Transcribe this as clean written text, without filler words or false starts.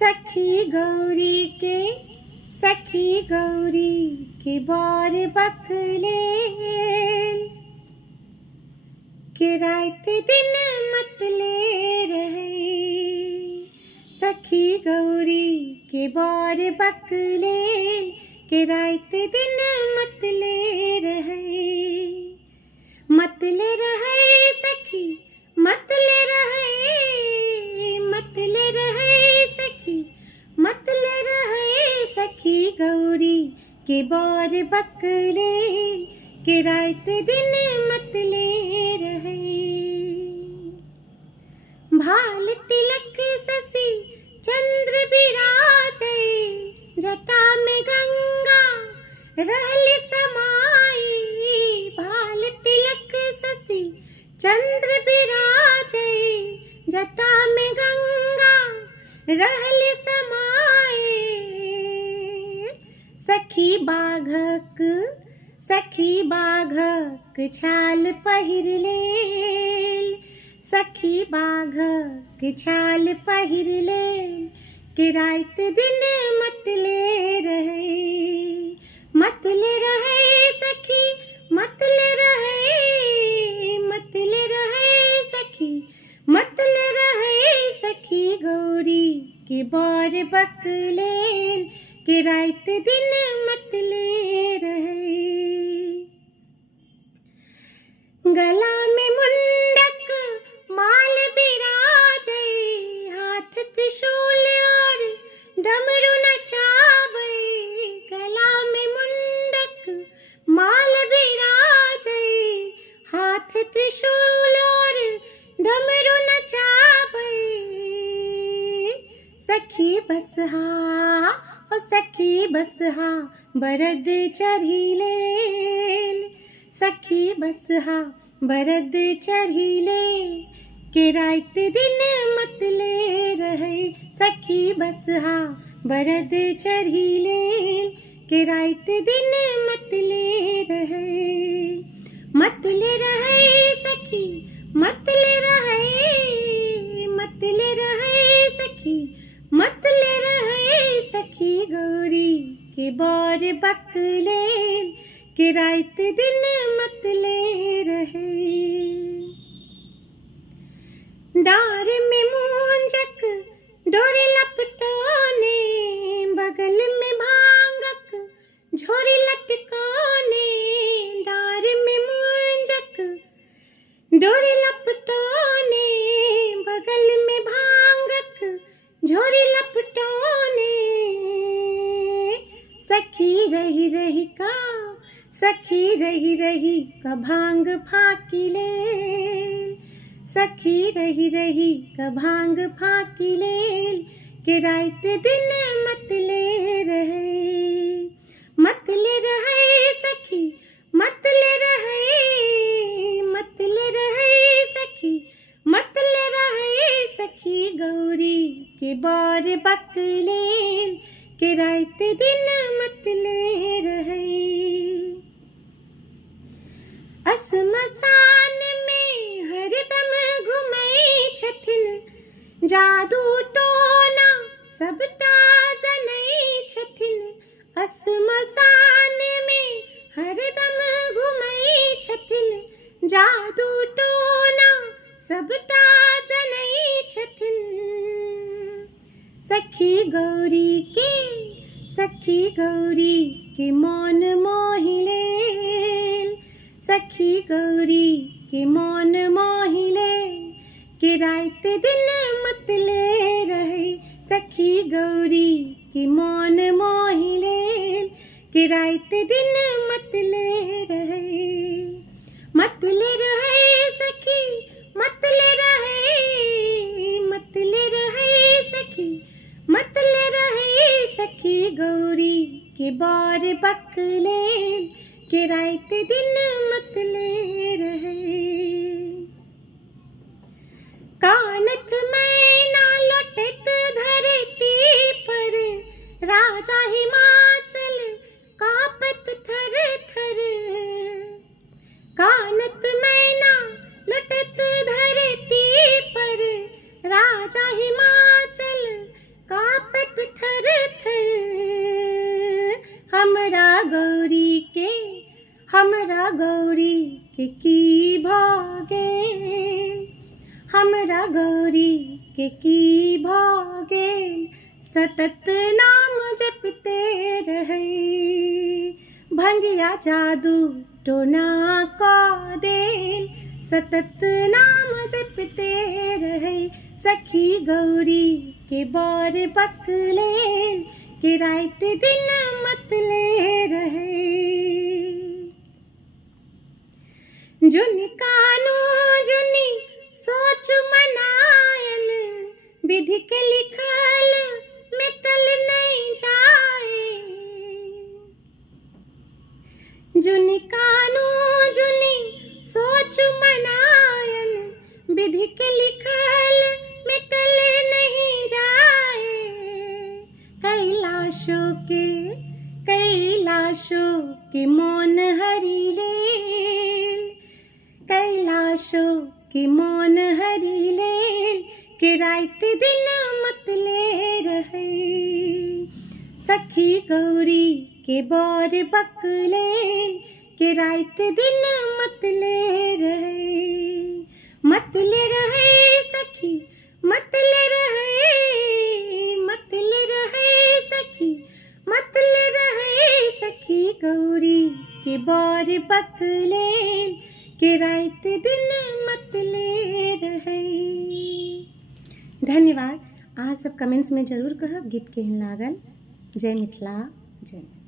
सखी गौरी के बार बकले के रात दिन मतले रहे। सखी गौरी के बार बकले के रात दिन मतले रहे। मतले रहे सखी मतले रहे, मतले रहे सखी मतले रहे। सखी गौरी के बार बकले के रात दिन मतले रहे। भाल तिलक शशि चंद्र बिराजे, जटा में गंगा रहल समाई। भाल तिलक शशि चंद्र बिराजे, जटा में गंगा रहल समाए। सखी बाघक छाल पहिर लेल, सखी बाघक छाल पहिर लेल के रात दिन मतले रहे। मतले रहे सखी मतले रहे, मतले रहे सखी मतले रहे। सखी गौरी के बार बकले के रात दिन मतले रहे। गला में मुंडक माल बिराजे, हाथ त्रिशूल और डमरू नचावे। गला में मुंडक माल बिराजे, हाथ त्रिशूल और डमरू नचावे। सखी बसहा बरद चढ़ी लेल, सखी बसहा बरद चढ़ी ले के रात दिन मतले रहे। सखी बसहा बरद चढ़ी ले के रात दिन मतले रहे। मतले रहे सखी मतले रहे, मतले रहे सखी मतले रहे। सखी गौरी के बार बकले के रात दिन मतले रहे। डार में मूंजक डोरी लपटाने, बगल में भांगक झोरी लटकाने। डार में मूंजक डोरी लपटाने, बगल में भांगक झोरी लपटाने। सखी रही रही का भांग फाकी लेल, सखी रही का भांग फाकी लेल के रात दिन मतले रहे। मतले रहे सखी मतले रहे, मतले रहे सखी मतले रहे। सखी गौरी के बार बकले के रात दिन मतले रहे। असमसान में हरदम घुमई छथिन, जादू टोना सबटा जनई छथिन। असमसान में हरदम घुमई छथिन, जादू टोना सबटा जनई छथिन। सखी गौरी के मौन मोहि लेल, सखी गौरी के मौन मोहि लेल के रात दिन मतले रहे। सखी गौरी के मौन मोहि लेल के रात दिन मतले रहे। मतले रहे सखी मतले रहे, मतले रहे सखी मतले रहे। सखी गौरी के बार बकले के रात दिन मतले रहे। कानत मैना लौटत धरती पर, राजा हिमाचल कापत थर थर। कानत मैना लौटत धरती पर, राजा हिमाचल कापत थर थर। हमरा गौरी के की भागे, हमरा गौरी के की भागे, सतत नाम जपते रहे। भंगिया जादू टोना का देन, सतत नाम जपते रहे। सखी गौरी के बार बकले, के रात दिन मतले रहे। जुन कानो जुनी सोच मनायन, विधि के लिखल मिटल नहीं जाए। जुन कानो जुनी सोच मनायन, विधि के लिखल मिटल नहीं जाए। कैलाशों के मौन हरि लेल, कैलाशों के मौन हरि लेल, के रात दिन मतले रहे। सखी गौरी के बार बकले, के रात दिन मतले रहे। मतले रहे सखी, मतले रहे, मतले रहे सखी, मतले रहे। सखी गौरी के बार बकले, के रात दिन मतले रहे। धन्यवाद। अहाँ सब कमेंट्स में जरूर कहब गीत केहन लागल। जय मिथिला, जय।